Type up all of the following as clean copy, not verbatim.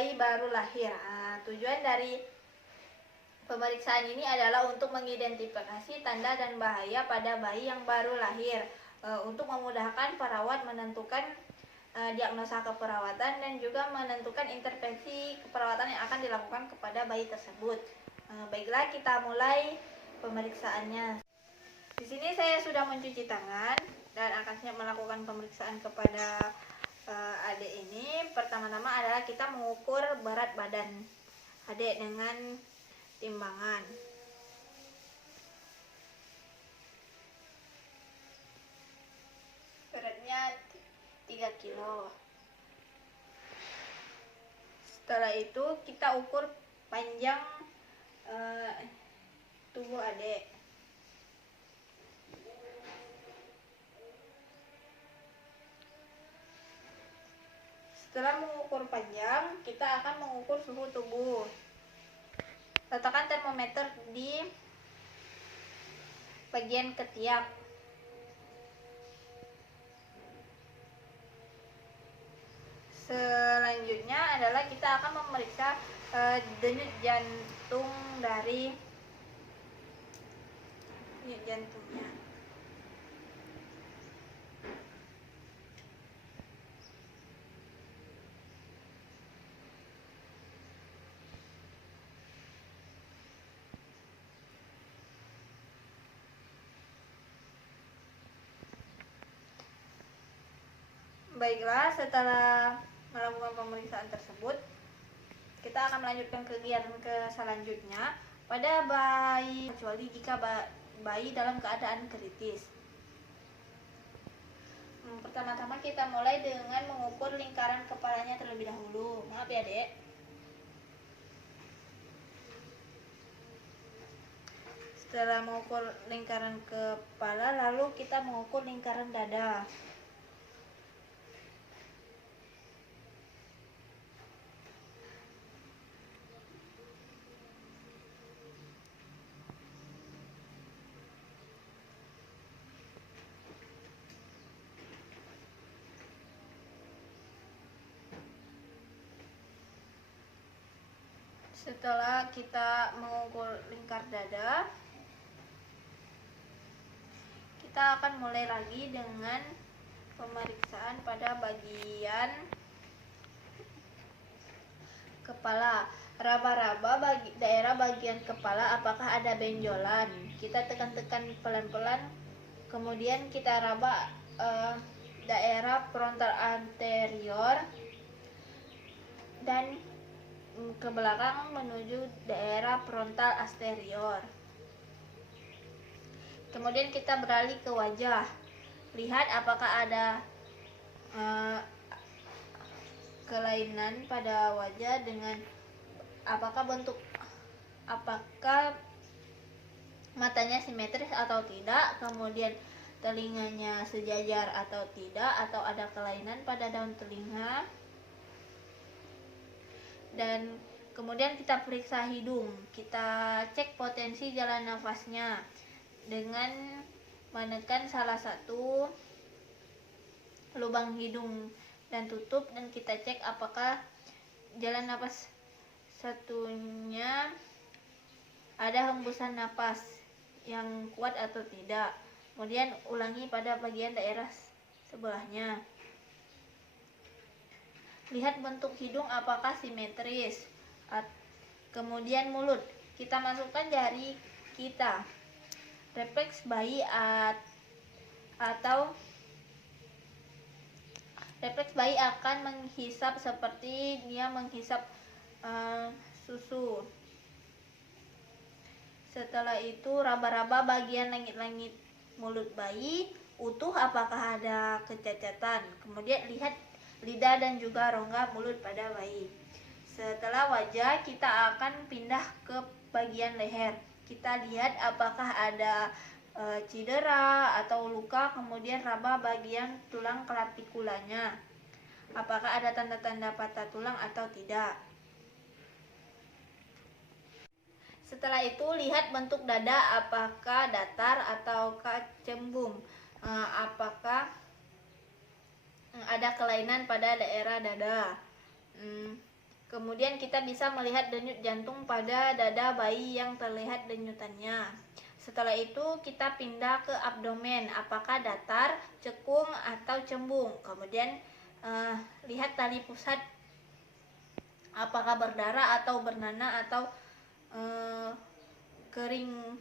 bayi baru lahir. Tujuan dari pemeriksaan ini adalah untuk mengidentifikasi tanda dan bahaya pada bayi yang baru lahir, untuk memudahkan perawat menentukan diagnosa keperawatan dan juga menentukan intervensi keperawatan yang akan dilakukan kepada bayi tersebut. Baiklah, kita mulai pemeriksaannya. Di sini saya sudah mencuci tangan dan akan siap melakukan pemeriksaan kepada adik ini. Pertama-tama adalah kita mengukur berat badan adik dengan timbangan. Beratnya 3 kilo. Setelah itu kita ukur panjang tubuh adik. Setelah mengukur panjang, kita akan mengukur suhu tubuh. Letakkan termometer di bagian ketiak. Selanjutnya adalah kita akan memeriksa denyut jantung dari denyut jantungnya. Baiklah, setelah melakukan pemeriksaan tersebut, kita akan melanjutkan kegiatan ke selanjutnya pada bayi, kecuali jika bayi dalam keadaan kritis. Pertama-tama kita mulai dengan mengukur lingkaran kepalanya terlebih dahulu. Maaf ya, Dek. Setelah mengukur lingkaran kepala, lalu kita mengukur lingkaran dada. Setelah kita mengukur lingkar dada, kita akan mulai lagi dengan pemeriksaan pada bagian kepala. Raba-raba daerah bagian kepala apakah ada benjolan. Kita tekan-tekan pelan-pelan, kemudian kita raba daerah frontal anterior dan ke belakang menuju daerah frontal asterior. Kemudian kita beralih ke wajah. Lihat apakah ada kelainan pada wajah dengan apakah matanya simetris atau tidak, kemudian telinganya sejajar atau tidak, atau ada kelainan pada daun telinga. Dan kemudian kita periksa hidung. Kita cek potensi jalan nafasnya dengan menekan salah satu lubang hidung dan tutup, dan kita cek apakah jalan nafas satunya ada hembusan napas yang kuat atau tidak. Kemudian ulangi pada bagian daerah sebelahnya. Lihat bentuk hidung apakah simetris. Kemudian mulut, kita masukkan jari kita. Refleks bayi refleks bayi akan menghisap seperti dia menghisap susu. Setelah itu raba-raba bagian langit-langit mulut bayi, utuh apakah ada kecacatan. Kemudian lihat lidah dan juga rongga mulut pada bayi. Setelah wajah, kita akan pindah ke bagian leher. Kita lihat apakah ada cedera atau luka, kemudian raba bagian tulang klavikulanya. Apakah ada tanda-tanda patah tulang atau tidak. Setelah itu lihat bentuk dada, apakah datar atau cembung. Apakah ada kelainan pada daerah dada. Kemudian kita bisa melihat denyut jantung pada dada bayi yang terlihat denyutannya. Setelah itu kita pindah ke abdomen, apakah datar, cekung, atau cembung. Kemudian lihat tali pusat apakah berdarah atau bernanah atau kering.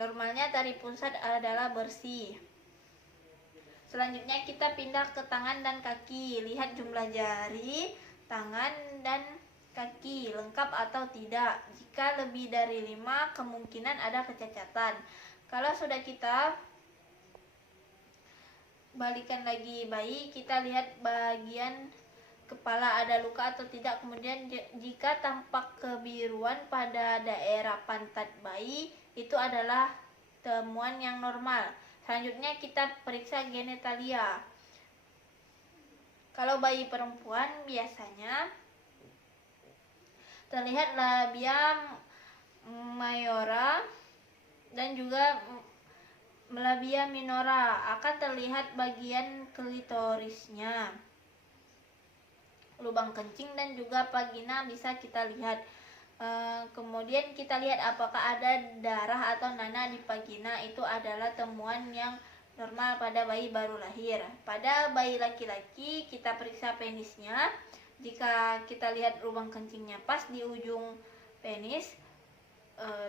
Normalnya tali pusat adalah bersih. Selanjutnya kita pindah ke tangan dan kaki. Lihat jumlah jari tangan dan kaki lengkap atau tidak. Jika lebih dari 5, kemungkinan ada kecacatan. Kalau sudah kita balikan lagi bayi, kita lihat bagian kepala ada luka atau tidak. Kemudian jika tampak kebiruan pada daerah pantat bayi, itu adalah temuan yang normal. Selanjutnya kita periksa genitalia. Kalau bayi perempuan biasanya terlihat labia mayora dan juga labia minora. Akan terlihat bagian klitorisnya, lubang kencing, dan juga vagina bisa kita lihat. Kemudian kita lihat apakah ada darah atau nanah di vagina. Itu adalah temuan yang normal pada bayi baru lahir. Pada bayi laki-laki kita periksa penisnya. Jika kita lihat lubang kencingnya pas di ujung penis,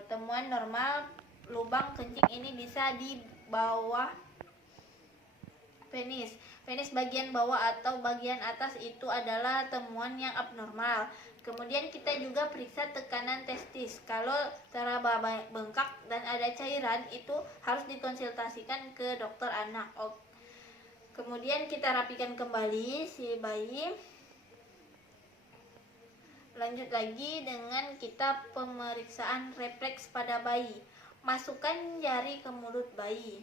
temuan normal. Lubang kencing ini bisa di bawah penis. Penis bagian bawah atau bagian atas itu adalah temuan yang abnormal. Kemudian kita juga periksa tekanan testis. Kalau teraba bengkak dan ada cairan, itu harus dikonsultasikan ke dokter anak. Kemudian kita rapikan kembali si bayi. Lanjut lagi dengan kita pemeriksaan refleks pada bayi. Masukkan jari ke mulut bayi.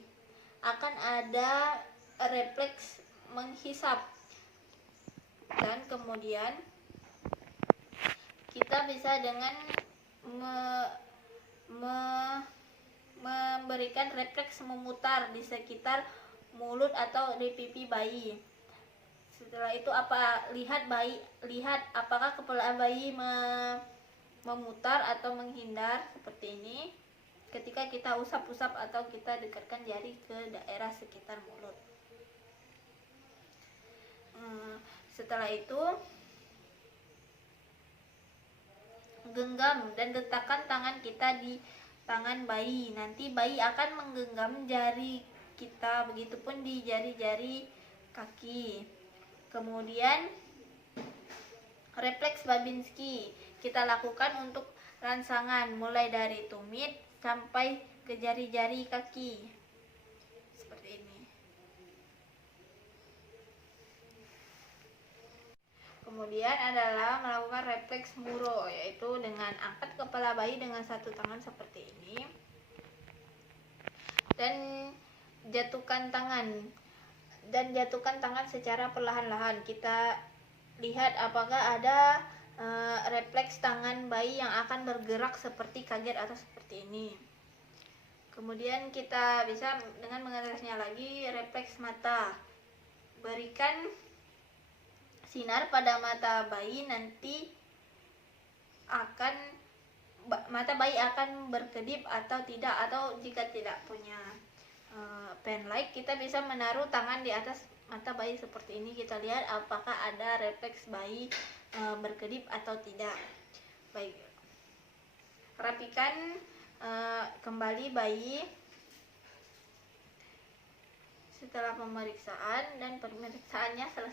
Akan ada refleks menghisap. Dan kemudian kita bisa dengan memberikan refleks memutar di sekitar mulut atau di pipi bayi. Setelah itu lihat apakah kepala bayi memutar atau menghindar seperti ini ketika kita usap-usap atau kita dekatkan jari ke daerah sekitar mulut. Setelah itu genggam dan letakkan tangan kita di tangan bayi. Nanti bayi akan menggenggam jari kita, begitupun di jari-jari kaki. Kemudian refleks Babinski kita lakukan untuk rangsangan mulai dari tumit sampai ke jari-jari kaki seperti ini. Kemudian adalah melakukan refleks Muro, yaitu dengan angkat kepala bayi dengan satu tangan seperti ini dan jatuhkan tangan secara perlahan-lahan. Kita lihat apakah ada refleks tangan bayi yang akan bergerak seperti kaget atau seperti ini. Kemudian kita bisa dengan mengetesnya lagi refleks mata. Berikan sinar pada mata bayi, nanti mata bayi akan berkedip atau tidak, atau jika tidak punya pen light, kita bisa menaruh tangan di atas mata bayi seperti ini. Kita lihat apakah ada refleks bayi berkedip atau tidak. Baik, rapikan kembali bayi setelah pemeriksaan, dan pemeriksaannya selesai.